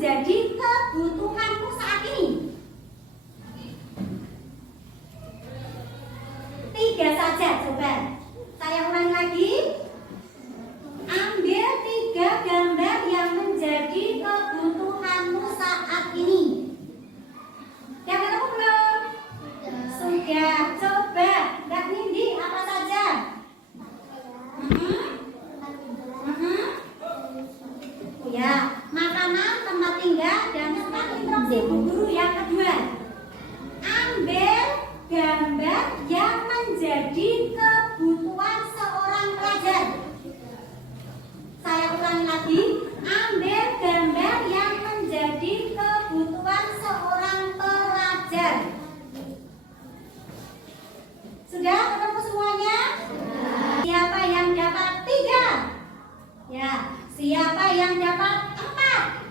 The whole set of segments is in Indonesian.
menjadi kebutuhanmu saat ini? 3 saja, coba. Saya ulangi lagi. Ambil 3 gambar yang menjadi kebutuhanmu saat ini. Yang ketemu belum? Sudah. Coba, Mbak Nindi, apa saja? Ya, makanan, tempat tinggal, dan tempat interaksi Bu Guru. Yang kedua, ambil gambar yang menjadi kebutuhan seorang pelajar. Saya ulangi lagi, ambil gambar yang menjadi kebutuhan seorang pelajar. Sudah ketemu semuanya? Siapa yang dapat 3? Ya, siapa yang dapat 4?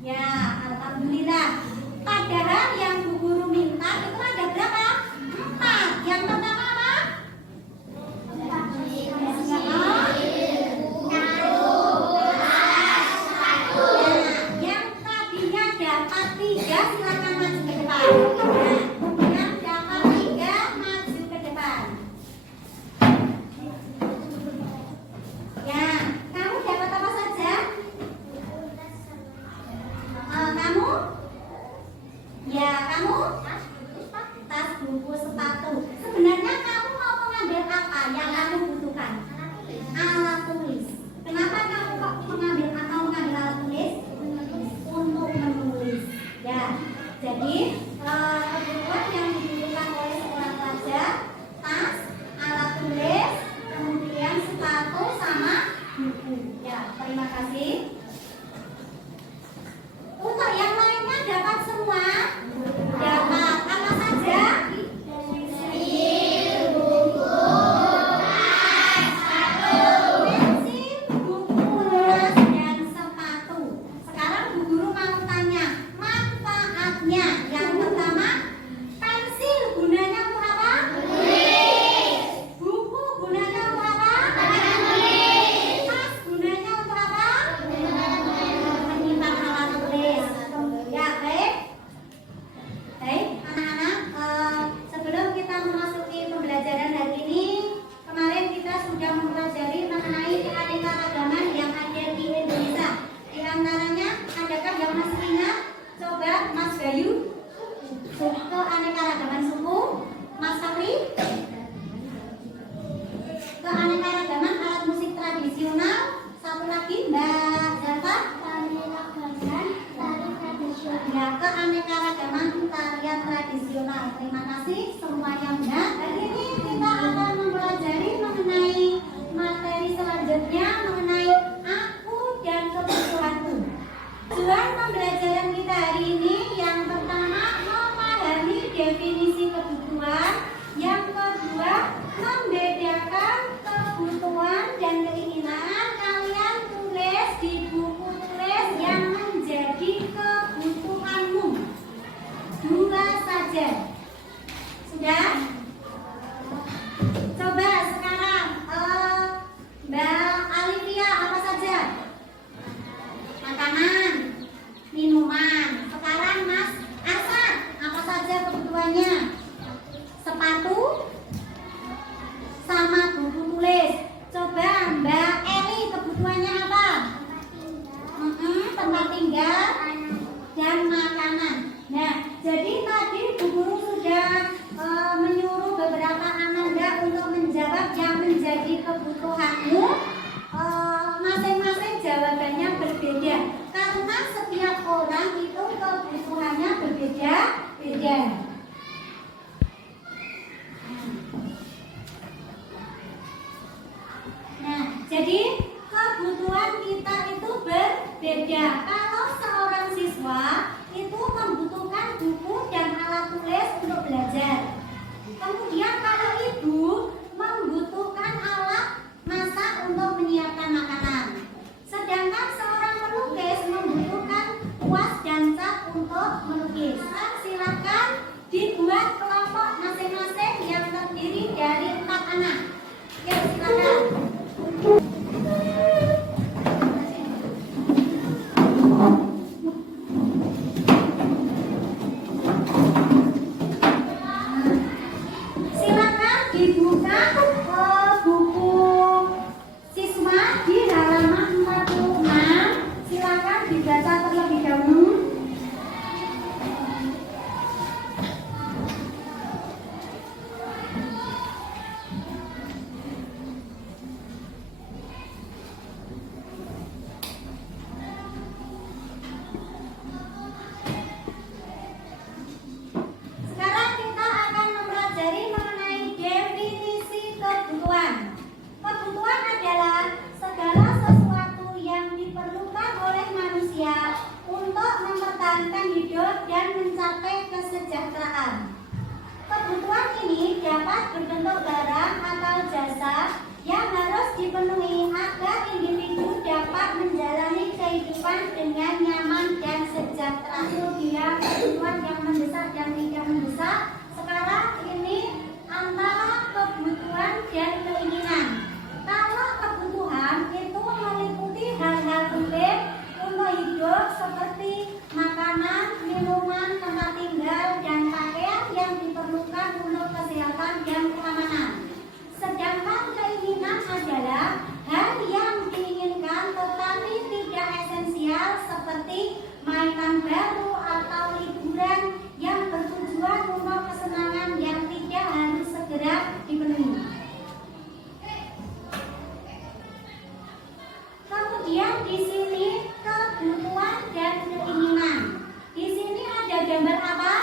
Ya, alhamdulillah. Padahal yang Bu Guru minta itu ada berapa? 4. Yang pertama apa? Yang tadinya dapat 3 silakan maju ke depan. Yang dapat 3 maju ke depan. Ya, kamu dapat apa saja? Kamu? Ya, kamu? Tas, buku, sepatu. Sebenarnya kamu mau mengambil apa yang kamu butuhkan? Alat tulis. Kenapa kamu kok mengambil alat tulis? Untuk menulis. Ya, jadi kebutuhan yang dibutuhkan oleh seorang pelajar, tas, alat tulis, kemudian sepatu sama buku. Ya, terima kasih. Untuk yang lainnya dapat semua? Dapat apa saja? Pensil, buku, tas, dan sepatu. Sekarang Bu Guru mau tanya manfaatnya. Yang pertama, pensil gunanya untuk apa? Buku gunanya untuk apa? Tas gunanya untuk apa? Menyimpan alat tulis. Ya, baik. Baik, anak-anak, sebelum kita memasuki pembelajaran hari ini, kemarin kita sudah mempelajari mengenai keanekaragaman yang ada di Indonesia. Di antaranya, adakah yang masih ingat? Coba Mas Bayu, keanekaragaman suku. Mas Fakri, keanekaragaman alat musik tradisional. Satu lagi Mbak Zalfa, ya, keanekaragaman tarian tradisional. Terima kasih semua yang benar. Hari ini kita akan mempelajari mengenai materi selanjutnya mengenai aku dan kebutuhanku. Tujuan pembelajaran kita hari ini yang pertama memahami definisi kebutuhan, yang kedua membedakan kebutuhan dan keinginan. Kalian tulis di buku tulis yang menjadi kebutuhanmu. 2 saja. Sudah? Coba sekarang Mbak Alivia, apa saja? Makanan, minuman. Sekarang Mas Asa, apa saja kebutuhannya? Sepatu sama buku tulis. Coba Mbak Eli, kebutuhannya apa? Tempat tinggal dan makanan. Nah, jadi tadi Bu Guru sudah menyuruh beberapa anak untuk menjawab yang menjadi kebutuhanmu. Masing-masing jawabannya berbeda karena setiap orang itu kebutuhannya berbeda-beda. Nah, jadi kebutuhan kita itu berbeda. Kalau seorang siswa itu membutuhkan buku dan alat tulis untuk belajar. Kemudian kalau ibu membutuhkan alat masak untuk menyiapkan makanan. Sedangkan seorang pelukis membutuhkan kuas dan cat untuk melukis. Silakan dibuat kelompok masing-masing yang terdiri dari 4 anak. Yuk, silakan. kebutuhan ini dapat berbentuk barang atau jasa yang harus dipenuhi agar individu dapat menjalani kehidupan dengan nyaman dan sejahtera. Kemudian kebutuhan yang mendesak dan tidak mendesak. Sekarang ini antara kebutuhan dan keinginan. Kalau kebutuhan itu meliputi hal-hal penting untuk hidup seperti makanan, minuman, tempat tinggal, dan pakaian yang diperlukan untuk kesehatan dan keamanan. Sedangkan keinginan adalah hal yang diinginkan tetapi tidak esensial seperti mainan baru atau liburan yang bertujuan untuk kesenangan yang tidak harus segera dipenuhi. Kemudian di sini kebutuhan dan keinginan. Di sini ada gambar apa?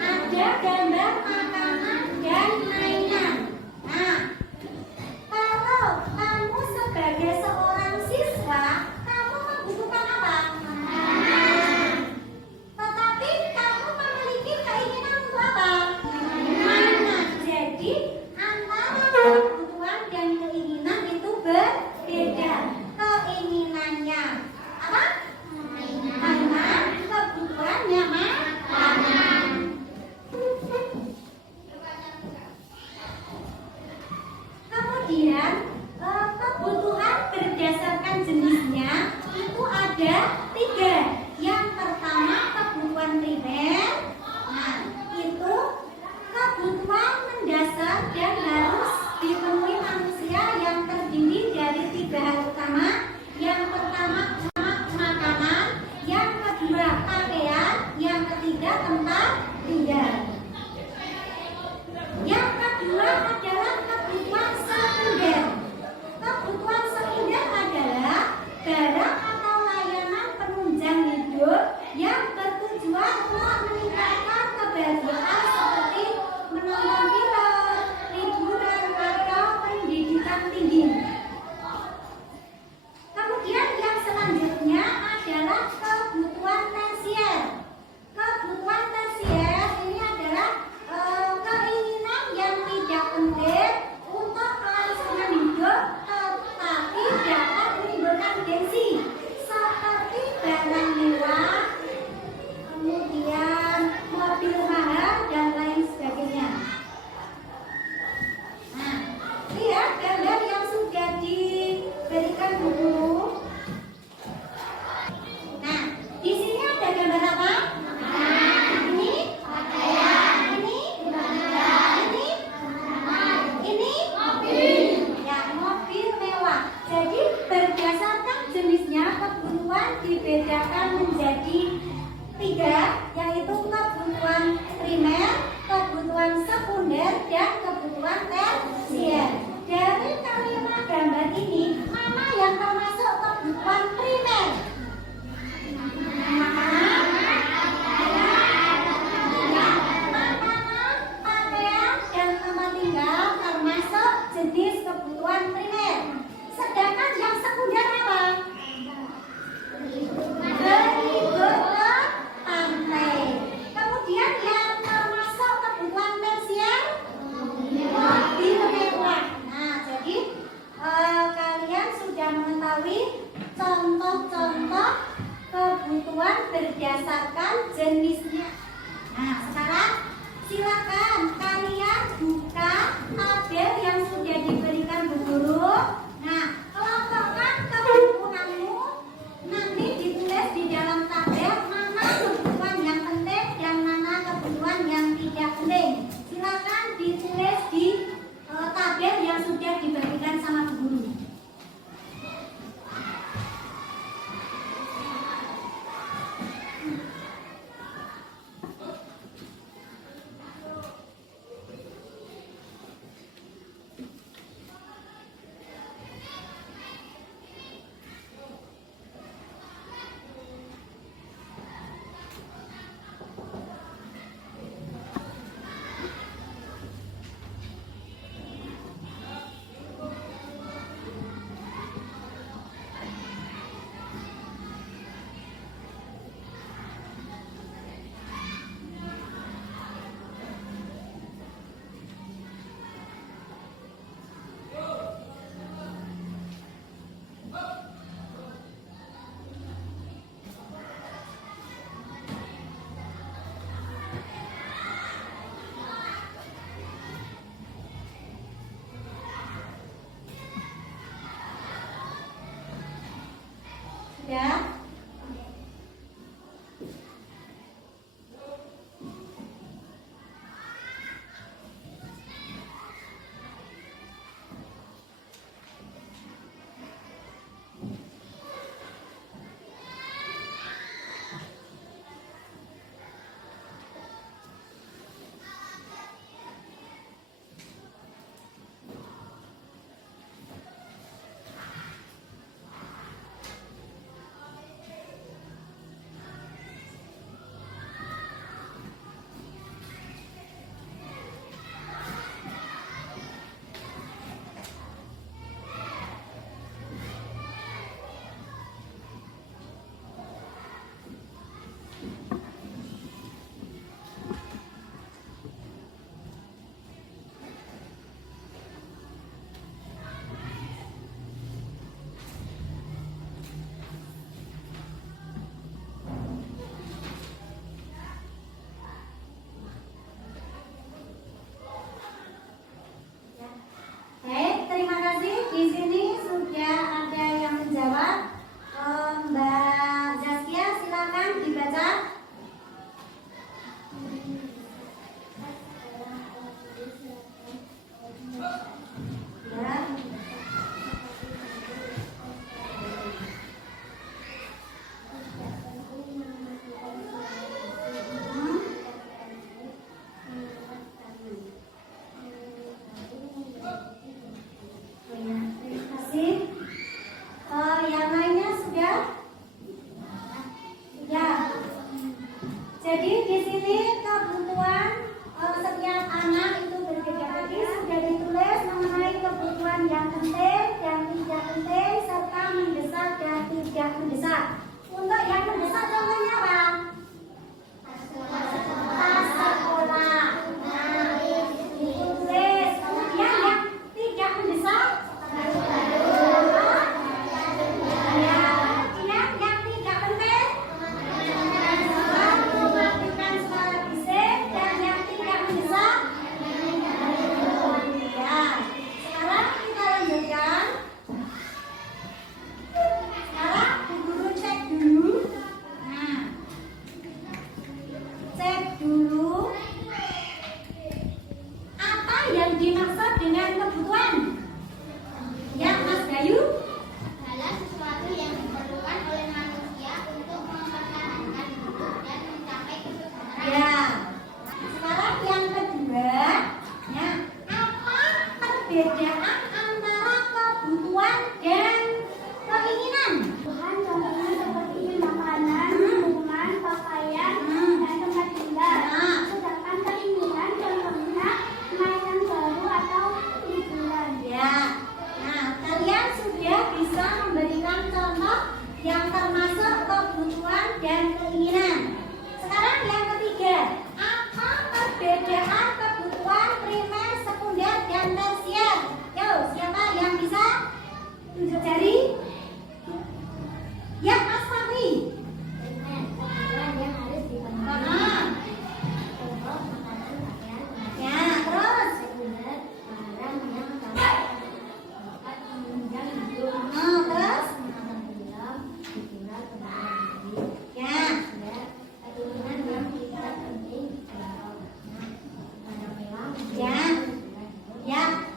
Ada gambar makanan dan mainan. Nah, kalau kamu sebagai seorang siswa, kamu membutuhkan apa? Tetapi kamu memiliki keinginan untuk apa? Mainan. Jadi antara kebutuhan dan keinginan itu berbeda. Keinginannya apa? Mainan. Kebutuhannya makanan. Kemudian kebutuhan berdasarkan jenisnya itu ada 3. Yang pertama kebutuhan primer. Nah, itu kebutuhan mendasar dan harus dipenuhi manusia yang terdiri dari 3 hal utama. Yang pertama makanan, yang kedua pakaian, yang ketiga tempat tinggal. Yang kedua adalah kebutuhan sekunder. Kebutuhan sekunder adalah barang atau layanan penunjang hidup yang bertujuan untuk meningkatkan kebahagiaan seperti menonton film, liburan, atau pendidikan tinggi. Kemudian yang selanjutnya adalah kebutuhan tersier. Kebutuhan tersier ini adalah keinginan yang tidak penting untuk kelangsungan hidup tetapi dapat menimbulkan gengsi seperti barang mewah, kemudian mobil mahal dan lain sebagainya. Nah, lihat gambar yang sudah diberikan guru. Nah, di sini ada gambar apa? Ini mobil. Ya, mobil mewah. Jadi berdasarkan jenisnya kebutuhan dibedakan menjadi 3, yaitu kebutuhan primer, kebutuhan sekunder, dan kebutuhan tersier. Dari kelima gambar ini, mana yang termasuk kebutuhan primer? Makanan, pakaian, dan tempat tinggal termasuk jenis kebutuhan primer. Sedangkan yang sekunder apa? Pergi ke pantai. Kemudian yang termasuk kebutuhan tersier, mobil mewah. Nah, jadi kalian sudah mengetahui contoh-contoh kebutuhan berdasarkan jenisnya. Nah, sekarang silakan kalian buka tabel yang sudah diberikan Bu Guru. Nah, kelompokkan kebutuhanmu, nanti ditulis di dalam tabel mana kebutuhan yang penting dan mana kebutuhan yang tidak penting. Silakan ditulis di tabel yang sudah diberikan sama Bu Guru. Ya. Baik, terima kasih. Di sini sudah ada yang menjawab. Mbak Zaskia, silakan dibaca. Ya. Terima kasih. Yang lainnya sudah? Ya. Jadi di sini kebutuhan setiap anak itu berbeda. Tadi sudah ditulis mengenai kebutuhan yang penting, yang tidak penting, serta mendesak dan tidak mendesak. Untuk yang mendesak contohnya apa? Tas sekolah. Nah, ditulis. Kemudian yang tidak mendesak. Dimaksud dengan kebutuhan ya Mas Bayu adalah sesuatu yang diperlukan oleh manusia untuk mempertahankan hidup dan mencapai kesuksesan. ya. Sekarang yang kedua ya, apa perbedaan antara kebutuhan dan keinginan? Kebutuhan contohnya seperti makanan, minuman, pakaian, dan tempat tinggal. Sedangkan keinginan contohnya mainan baru atau liburan. Ya. Nah, kalian sudah bisa memberikan contoh yang termasuk kebutuhan dan keinginan. Sekarang yang ketiga, apa perbedaan kebutuhan primer, sekunder, dan tersier? Yo, siapa yang bisa tunjuk jari? Ya, Mas Fahri. Kebutuhan yang harus dipenuhi. Contoh makanan, pakaian, Ya, terus. sekunder, barang yang dapat menunjang hidup. Terus. Menonton film, hiburan, penampilan diri. Ya. Keinginan yang tidak penting, contohnya barang mewah, Ya. Ya.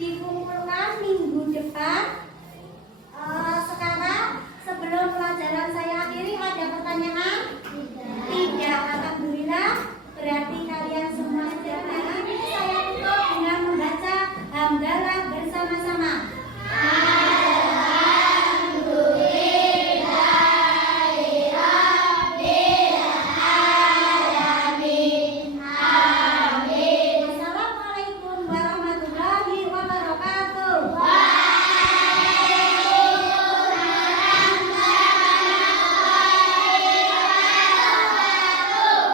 di kumpulan minggu depan. Sekarang sebelum pelajaran saya akhiri, ada pertanyaan? Tidak. Alhamdulillah. Berarti